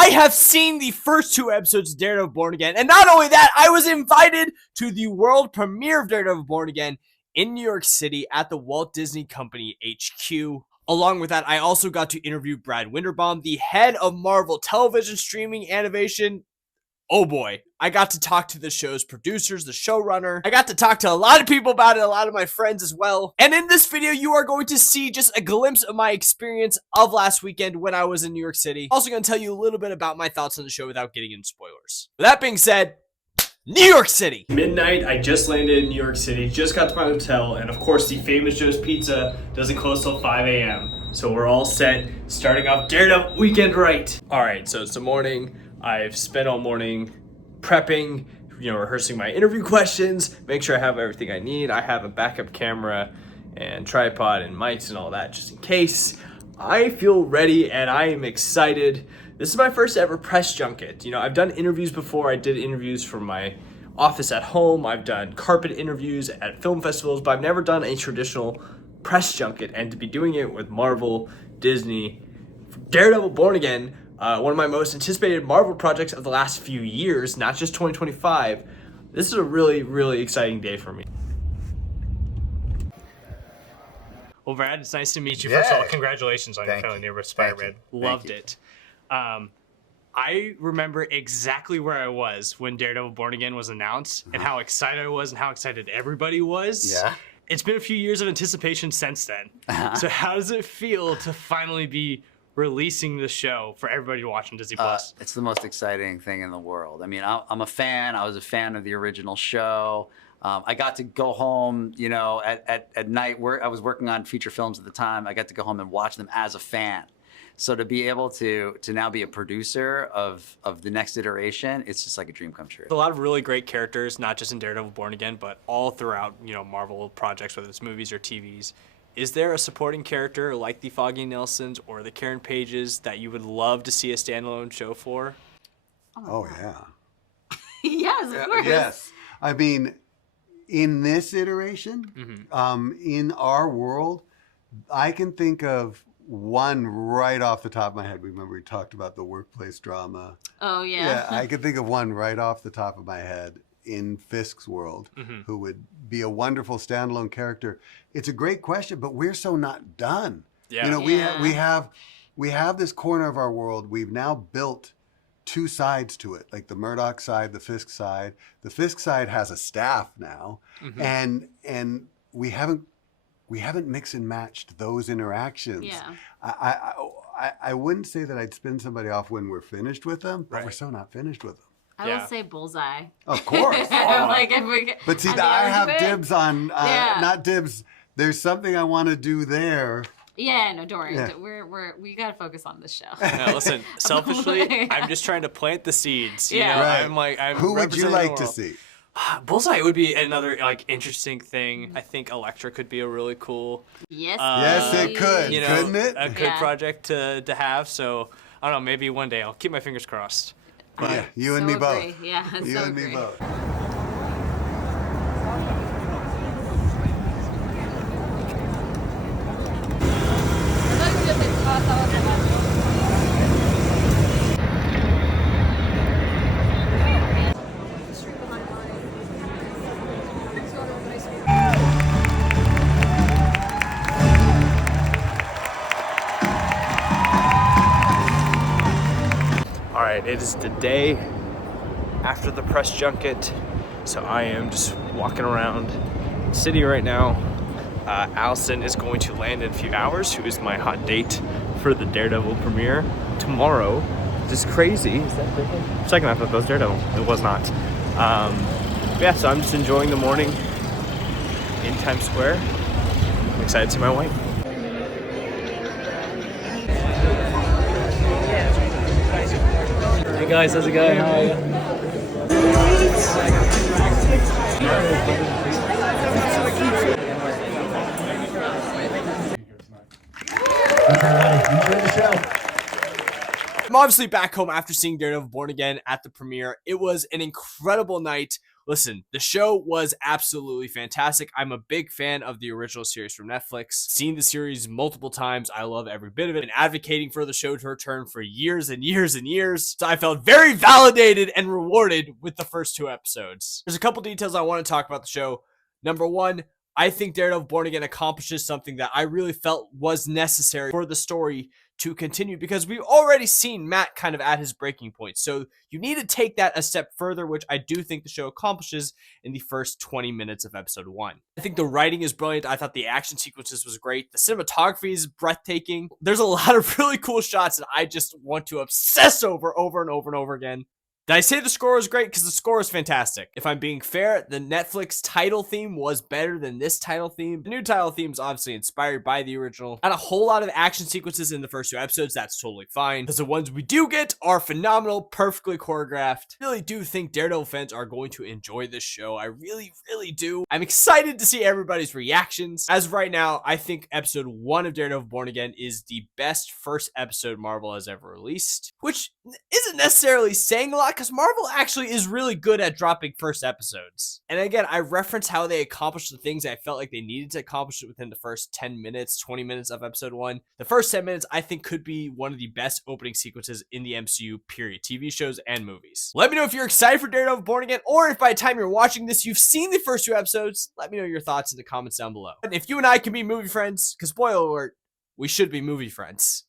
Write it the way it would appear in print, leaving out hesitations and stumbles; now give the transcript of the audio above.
I have seen the first 2 episodes of Daredevil Born Again, and not only that, I was invited to the world premiere of Daredevil Born Again in New York City at the Walt Disney Company HQ. Along with that, I also got to interview Brad Winderbaum, the head of Marvel Television Streaming Animation. Oh boy, I got to talk to the show's producers, the showrunner. I got to talk to a lot of people about it, a lot of my friends as well. And in this video, you are going to see just a glimpse of my experience of last weekend when I was in New York City. Also going to tell you a little bit about my thoughts on the show without getting into spoilers. With that being said, New York City! Midnight, I just landed in New York City, just got to my hotel, and of course the famous Joe's Pizza doesn't close till 5 a.m. So we're all set, starting off Daredevil weekend right. Alright, so it's the morning. I've spent all morning prepping, rehearsing my interview questions, make sure I have everything I need. I have a backup camera and tripod and mics and all that just in case. I feel ready and I am excited. This is my first ever press junket. I've done interviews before. I did interviews from my office at home. I've done carpet interviews at film festivals, but I've never done a traditional press junket. And to be doing it with Marvel, Disney, Daredevil Born Again, one of my most anticipated Marvel projects of the last few years, not just 2025. This is a really, really exciting day for me. Well, Brad, it's nice to meet you. Yeah. First of all, congratulations on your Family Neighbor Spider-Man. Loved it. I remember exactly where I was when Daredevil Born Again was announced and how excited I was and how excited everybody was. Yeah. It's been a few years of anticipation since then. So how does it feel to finally be releasing the show for everybody to watch on Disney Plus? It's the most exciting thing in the world. I mean, I'm a fan. I was a fan of the original show. I got to go home, at night. I was working on feature films at the time. I got to go home and watch them as a fan. So to be able to now be a producer of the next iteration, it's just like a dream come true. A lot of really great characters, not just in Daredevil Born Again, but all throughout, Marvel projects, whether it's movies or TVs. Is there a supporting character like the Foggy Nelsons or the Karen Pages that you would love to see a standalone show for? Oh yeah. Yes, of course. Yes. I mean, in this iteration, in our world, I can think of one right off the top of my head. Remember we talked about the workplace drama. Oh, yeah. Yeah, I could think of one right off the top of my head in Fisk's world who would be a wonderful standalone character. It's a great question, but we're so not done. Yeah. We have this corner of our world. We've now built 2 sides to it, like the Murdock side, the Fisk side. The Fisk side has a staff now, and we haven't mixed and matched those interactions. Yeah. I wouldn't say that I'd spin somebody off when we're finished with them, but Right. we're so not finished with them. I would say Bullseye. Of course. Like if we, But see, at the I end of have it- dibs on, Yeah. not dibs. There's something I want to do there. Yeah, no, don't worry. Yeah. We gotta focus on this show. Now, listen, selfishly, I'm just trying to plant the seeds. Yeah. Right. I'm Who would you representing like the to world. see? Bullseye would be another interesting thing. I think Elektra could be a really cool, Yes. Yes, it could. Couldn't it? a good Yeah. project to have. So I don't know, maybe one day I'll keep my fingers crossed. Yeah, you and So me both. agree. Yeah, You so and me agree. both. All right, it is the day after the press junket, so I am just walking around the city right now. Allison is going to land in a few hours, who is my hot date for the Daredevil premiere tomorrow. Just crazy. Is that Daredevil? For a second I thought that was Daredevil. It was not. Yeah, so I'm just enjoying the morning in Times Square. I'm excited to see my wife. Hey guys, how's it going? How are you? I'm obviously back home after seeing Daredevil Born Again at the premiere. It was an incredible night Listen, the show was absolutely fantastic. I'm a big fan of the original series from Netflix. Seen the series multiple times. I love every bit of it. Been advocating for the show to return for years and years and years. So I felt very validated and rewarded with the first 2 episodes. There's a couple details I want to talk about the show. Number 1, I think Daredevil Born Again accomplishes something that I really felt was necessary for the story to continue, because we've already seen Matt kind of at his breaking point. So you need to take that a step further, which I do think the show accomplishes in the first 20 minutes of episode 1. I think the writing is brilliant. I thought the action sequences was great. The cinematography is breathtaking. There's a lot of really cool shots that I just want to obsess over and over again. Did I say the score was great? Because the score is fantastic. If I'm being fair, the Netflix title theme was better than this title theme. The new title theme is obviously inspired by the original. And a whole lot of action sequences in the first 2 episodes, that's totally fine. Because the ones we do get are phenomenal, perfectly choreographed. I really do think Daredevil fans are going to enjoy this show. I really, really do. I'm excited to see everybody's reactions. As of right now, I think episode 1 of Daredevil Born Again is the best first episode Marvel has ever released. Which isn't necessarily saying a lot, because Marvel actually is really good at dropping first episodes. And again, I reference how they accomplished the things I felt like they needed to accomplish within the first 10 minutes, 20 minutes of episode 1. The first 10 minutes, I think, could be one of the best opening sequences in the MCU, period. TV shows and movies. Let me know if you're excited for Daredevil Born Again, or if by the time you're watching this, you've seen the first 2 episodes. Let me know your thoughts in the comments down below. And if you and I can be movie friends, because spoiler alert, we should be movie friends.